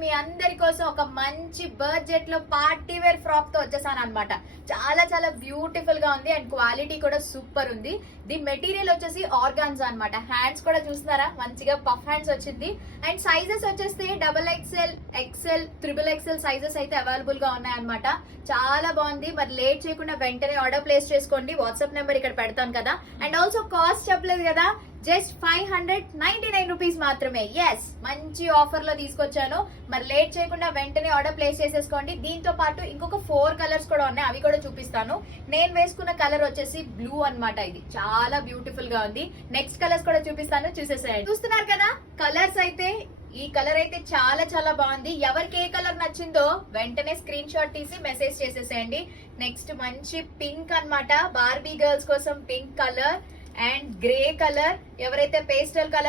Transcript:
మీ అందరి కోసం ఒక మంచి బడ్జెట్ లో పార్టీ వేర్ ఫ్రాక్ తో వచ్చేసాను అనమాట. చాలా చాలా బ్యూటిఫుల్ గా ఉంది అండ్ క్వాలిటీ కూడా సూపర్ ఉంది. ది మెటీరియల్ వచ్చేసి ఆర్గాన్జా అన్నమాట. హ్యాండ్స్ కూడా చూస్తున్నారా, మంచిగా పఫ్ హ్యాండ్స్ వచ్చింది. అండ్ సైజెస్ వచ్చేస్తే XXL, XL, XXL సైజెస్ అయితే అవైలబుల్ గా ఉన్నాయన్నమాట. చాలా బాగుంది. మరి లేట్ చేయకుండా వెంటనే ఆర్డర్ ప్లేస్ చేసుకోండి. వాట్సాప్ నెంబర్ ఇక్కడ పెడతాను కదా. అండ్ ఆల్సో కాస్ట్ చెప్పలేదు కదా, జస్ట్ 599 రూపీస్ మాత్రమే. ఎస్, మంచి ఆఫర్ లో తీసుకొచ్చాను. మరి లేట్ చేయకుండా వెంటనే ఆర్డర్ ప్లేస్ చేసేసుకోండి. దీంతో పాటు ఇంకొక 4 కలర్స్ కూడా ఉన్నాయి, అవి కూడా చూపిస్తాను. నేను వేసుకున్న కలర్ వచ్చేసి బ్లూ అన్నమాట. ఇది చాలా బ్యూటిఫుల్ గా ఉంది. నెక్స్ట్ కలర్స్ కూడా చూపిస్తాను, చూసేసేయండి. చూస్తున్నారు కదా కలర్స్ అయితే. ఈ కలర్ అయితే చాలా చాలా బాగుంది. ఎవరికి ఏ కలర్ నచ్చిందో వెంటనే స్క్రీన్ షాట్ తీసి మెసేజ్ చేసేసేయండి. నెక్స్ట్ మంచి పింక్ అన్నమాట, బార్బీ గర్ల్స్ కోసం pink colour and grey colour. ఎవరైతే పేస్టల్ కలర్